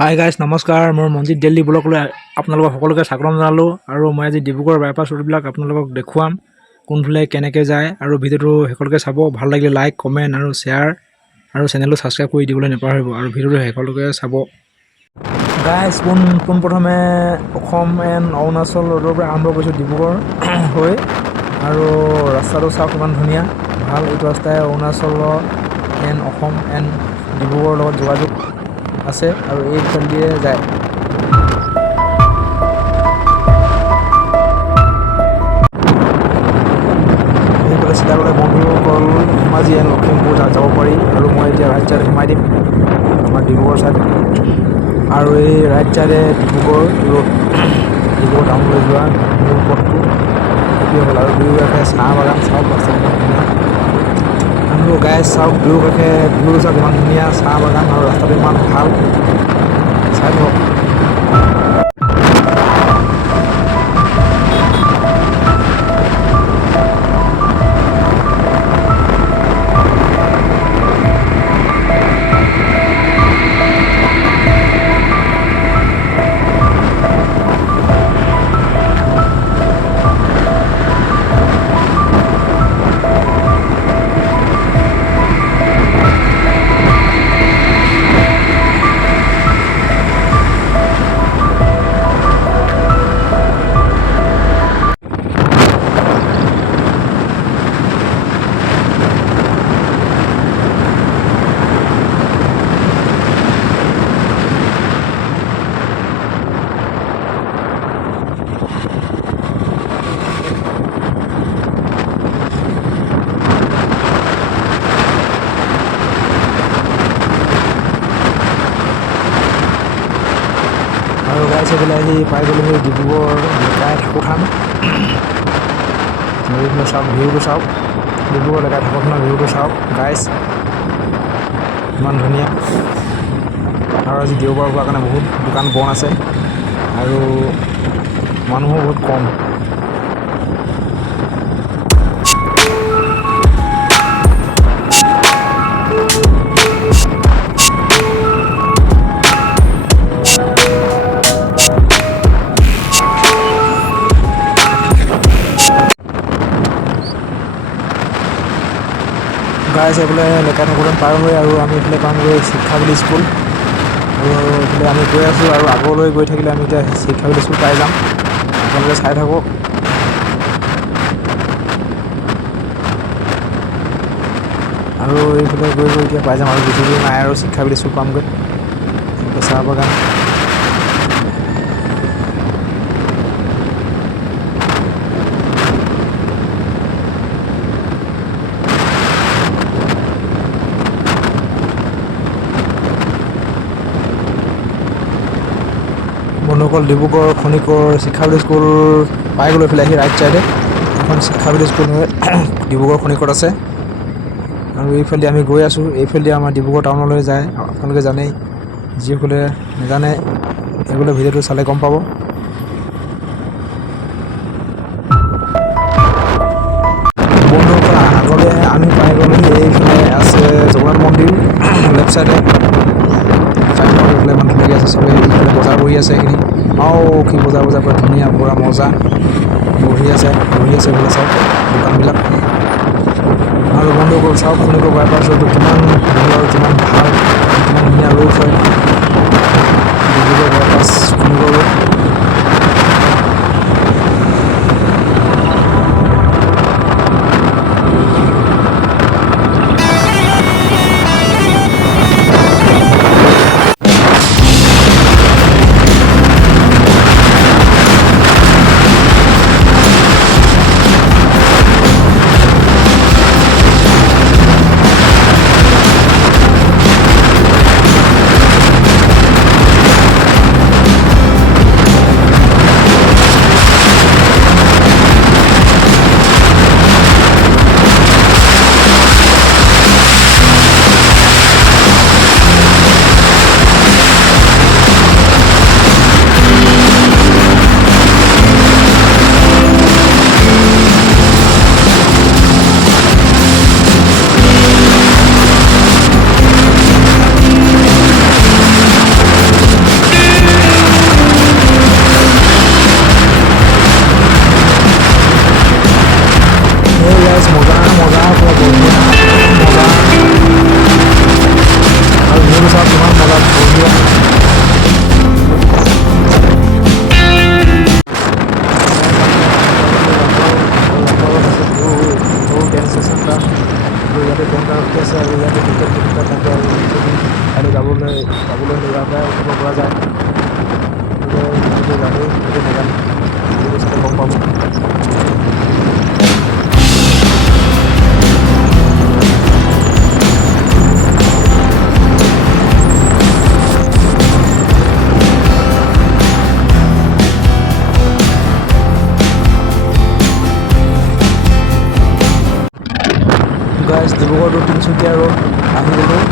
Hi guys নমস্কাৰ মোৰ মঞ্জিত দিল্লী ব্লগলৈ আপোনালোকক সকলোকে স্বাগতম জনালোঁ আৰু মই আজি ডিব্ৰুগড় বাইপাছ ৰোডবিলাক আপোনালোকক দেখুৱাম কোনফালে কেনেকৈ যায় আৰু ভিডিঅ'টো শেষলৈকে চাব ভাল লাগিলে লাইক কমেণ্ট আৰু শ্বেয়াৰ আৰু চেনেলটো ছাবস্ক্ৰাইব কৰি দিবলৈ নাপাহৰিব আৰু ভিডিঅ'টো শেষলৈকে চাব গাইজ পোনপ্ৰথমে অসম এণ্ড অৰুণাচল ৰোডৰ পৰা আৰম্ভ কৰিছোঁ ডিব্ৰুগড় হৈ আৰু ৰাস্তাটো চাওক ইমান ধুনীয়া ভাল এইটো ৰাস্তাই অৰুণাচলৰ এণ্ড অসম এণ্ড ডিব্ৰুগড়ৰ লগত যোগাযোগ আছে আৰু এই ফাল দিয়ে যায় এইফালে চিধা গ'লে বন্ধুসকল ধেমাজি এণ্ড লখিমপুৰ যাব পাৰি আৰু মই এতিয়া ৰাইট ছাইডে সোমাই দিম আমাৰ ডিব্ৰুগড় ছাইড আৰু এই ৰাইট ছাইডে ডিব্ৰুগড় ৰোড ডিব্ৰুগড় টাউনলৈ যোৱা মূল পথটো এইটোৱে হ'ল আৰু দুয়োকাষে চাহ বাগান চাওক ৰাস্তাটো ধুনীয়া আৰু গাই চাওক দুয়োকাষে ভিউ চাওক ইমান ধুনীয়া চাহ বাগান আৰু ৰাস্তাটো ইমান ভাল চাই থাকক আৰু গাইছে পেলাই আহি পাই গ'লো সেই ডিব্ৰুগড় লেকাই ঠাকুৰথান এইফালে চাওক ভিউটো চাওক ডিব্ৰুগড় লেকাই ঠাকুৰথানৰ ভিউটো চাওক গাইছ ইমান ধুনীয়া আৰু আজি দেওবাৰ হোৱাৰ কাৰণে বহুত দোকান বন্ধ আছে আৰু মানুহো বহুত কম গাইছ এইফালে লেকাই ঠাকুৰথান পাৰ হৈ আৰু আমি এইফালে পামগৈ শিক্ষাবলী স্কুল আৰু এইফালে আমি গৈ আছোঁ আৰু আগলৈ গৈ থাকিলে আমি এতিয়া শিক্ষাবলী স্কুল পাই যাম আপোনালোকে চাই থাকক আৰু এইফালে গৈ এতিয়া পাই যাম আৰু বেছি দূৰ নাই আৰু শিক্ষাবলী স্কুল পামগৈ চাহ বাগান বন্ধুসকল ডিব্ৰুগড় খনিকৰ শিক্ষাবলী স্কুল পাই গ'লো এইফালে আহি ৰাইট ছাইডে এখন শিক্ষাবলী স্কুল হৈ ডিব্ৰুগড় খনিকত আছে আৰু এইফালে আমি গৈ আছোঁ এইফালে আমাৰ ডিব্ৰুগড় টাউনলৈ যায় আপোনালোকে জানেই যিসকলে নাজানে সেইসকলে ভিডিঅ'টো চালে গম পাব বন্ধুসকল আগলৈ আমি পাই গ'লোহি এইফালে আছে জগন্নাথ মন্দিৰ লেফ্ট ছাইডে এইফালে ইমান ধুনীয়াকৈ আছে চবেই এইফালে বজাৰ বহি আছে এইখিনি কি বজাৰ পুৰা ধুনীয়া পুৰা মজা বহি আছে এইফালে চাওক দোকানবিলাক আৰু বন্ধুসকল চাওক খনিকৰ বাইপাছ ৰোডটো কিমান ধুনীয়া আৰু কিমান ভাল কিমান ধুনীয়া ৰোড হয় ডিব্ৰুগড় বাইপাছ খনিকৰ ৰোড যাবলৈ হ'লে ইয়াৰ পৰাই উঠিব পৰা যায়। গতিকে যাবই সেইটো নাজানো চালে গম পাব। Guys Dibrugarh to Tinsukia road আহি গ'লোঁ।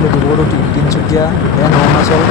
Dibrugarh to Tinsukia and Arunachal